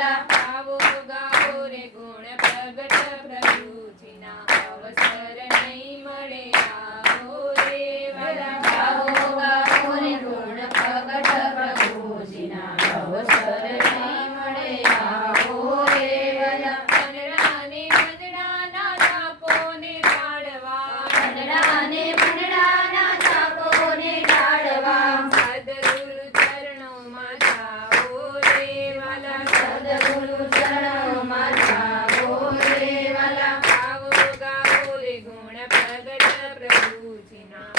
રે વાલા ગાવો રે ગુણ પ્રગટ પ્રભુજીના અવસર નહીં મળે. આવો રે વાલા ગાવો ગાવો રે ગુણ પ્રગટ પ્રભુજીના અવસર નહીં મળે. આવો રે વાલા મંડળાને મંડળાના તાપોને ટાળવા મંડળાને પ્રગટ પ્રભુજીના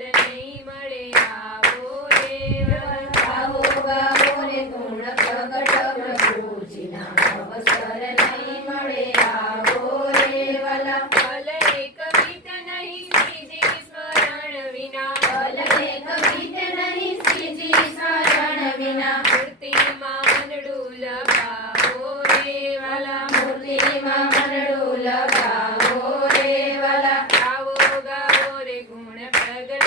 અવસર નહીં મળે આવો રે વાલા ગાવો ગાવો રે ગુણ પ્રગટ પ્રભુજીના અવસર નહીં મળે આવો રે વાલા ભલે એક ગીત નહીં શ્રીજી સ્મરણ વિના ભલે કવિત નહીં શ્રીજી શરણ વિના મૂર્તિમાં મનડું લગાવો રે વાલા મૂર્તિમાં મનડું લગાવો રે વાલા ગાવો ગાવો રે ગુણ પ્રગટ